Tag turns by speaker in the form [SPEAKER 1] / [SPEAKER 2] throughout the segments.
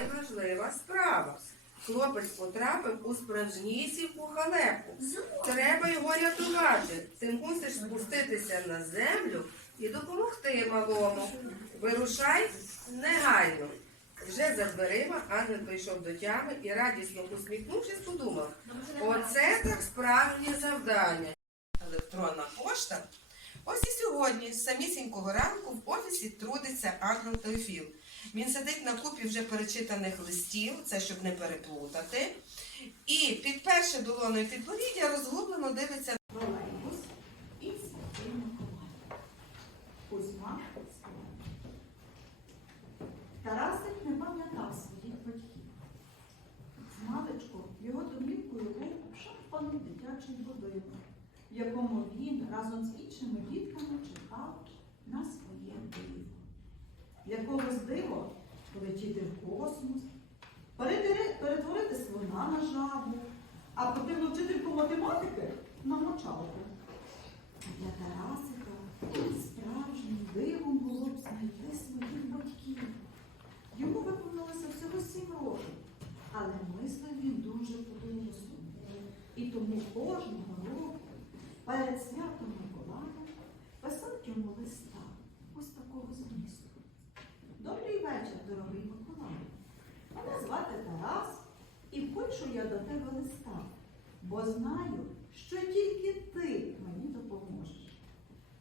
[SPEAKER 1] Важлива справа. Хлопець потрапив у справжнісіньку халепу. Треба його рятувати. Ти мусиш спуститися на землю і допомогти малому. Вирушай негайно. Вже за дверима ангел прийшов до тями і радісно усміхнувшись, подумав: оце так справжнє завдання.
[SPEAKER 2] електронна пошта. Ось і сьогодні, з самісінького ранку, в офісі трудиться Ангел Теофіл. Він сидить на купі вже перечитаних листів, це щоб не переплутати. І підперши долоною підборіддя, розгублено дивиться на
[SPEAKER 3] Тролейбус і Святий Миколай. Кузьма. Тарасик не пам'ятав своїх батьків. З маличку його домівкою був обшарпаний дитячий будинок, в якому він разом з іншими дітками математики на мочалку. Для Тарасика справжнім дивом було б знайти своїх батьків. Йому виповнилося всього сім років, але мислив він дуже по-дорослому. І тому кожного року перед святом Миколая писав йому листа ось такого змісту. Добрий вечір, дорогий Миколай. Мене звати Тарас, і хочу я до тебе листа, бо знаю, що тільки ти мені допоможеш.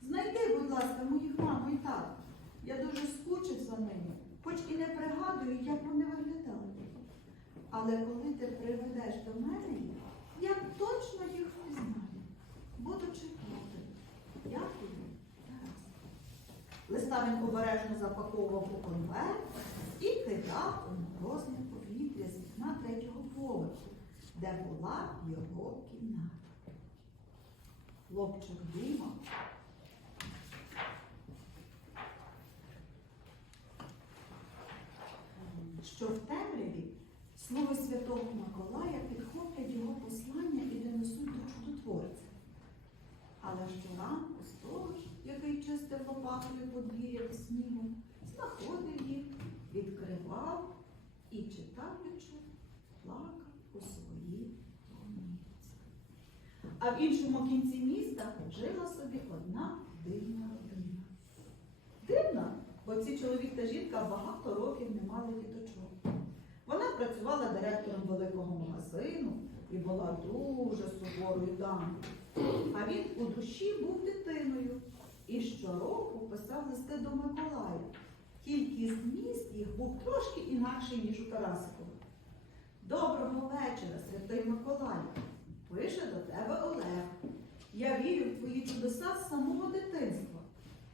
[SPEAKER 3] Знайди, будь ласка, моїх маму і тата. Я дуже скучив за ними, хоч і не пригадую, як вони виглядали. Але коли ти приведеш до мене я точно їх впізнаю. Буду чекати. Дякую. Листа він обережно запаковував у конверт і кидав у морозне повітря з вікна третього поверху, де була його кімната. Хлопчик думав, що в темряві слуги святого Миколая підхоплять його послання і донесуть до чудотворця. Але щоранку сторож, який чистив лопатою подвір'я від снігу, знаходив їх, відкривав і читаючи, плакав у своїй домівці. А в іншому кінці міста жила собі одна дивна родина. Дивна, бо ці чоловік та жінка багато років не мали діточок. Вона працювала директором великого магазину і була дуже суворою дамою. А він у душі був дитиною і щороку писав листи до Миколая. Тільки зміст їх був трошки інакший, ніж у Тарасикові. Доброго вечора, святий Миколай. Пише до тебе Олег. Я вірю в твої чудеса з самого дитинства,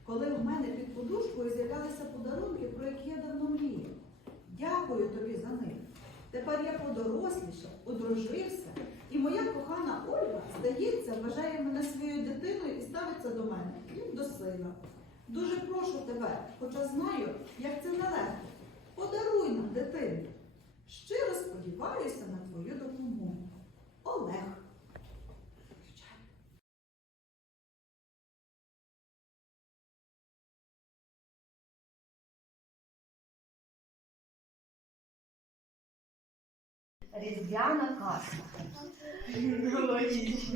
[SPEAKER 3] коли в мене під подушкою з'являлися подарунки, про які я давно мріяв. Дякую тобі за них. Тепер я подорослішав, одружився, і моя кохана Ольга, здається, вважає мене своєю дитиною і ставиться до мене, як до сина. Дуже прошу тебе, хоча знаю, як це нелегко. Подаруй нам дитину. Щиро сподіваюся на твою допомогу. Олег.
[SPEAKER 4] Різдвяна казка.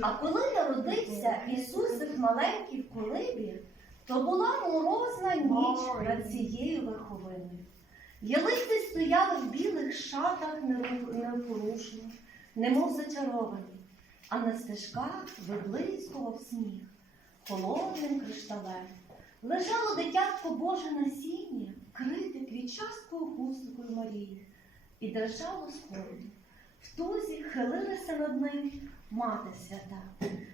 [SPEAKER 4] А коли народився Ісусик маленький в колибі, то була морозна ніч над цією верховиною. Ялиці стояли в білих шатах непорушно, немов зачаровані, а на стежках виблискував сніг холодним кришталем. Лежало дитятко Боже насіння, крите квітчасткою хусткою Марії, і держало сходу. В тузі хилилася над ним мати свята.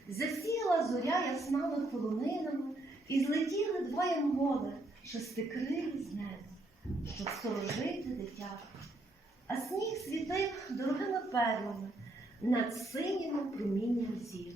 [SPEAKER 4] Засіяла зоря ясними полонинами, і злетіли два янголи, шестикрилі з неба, щоб сторожити дитя. А сніг світив дорогими перлами над синіми промінням зір.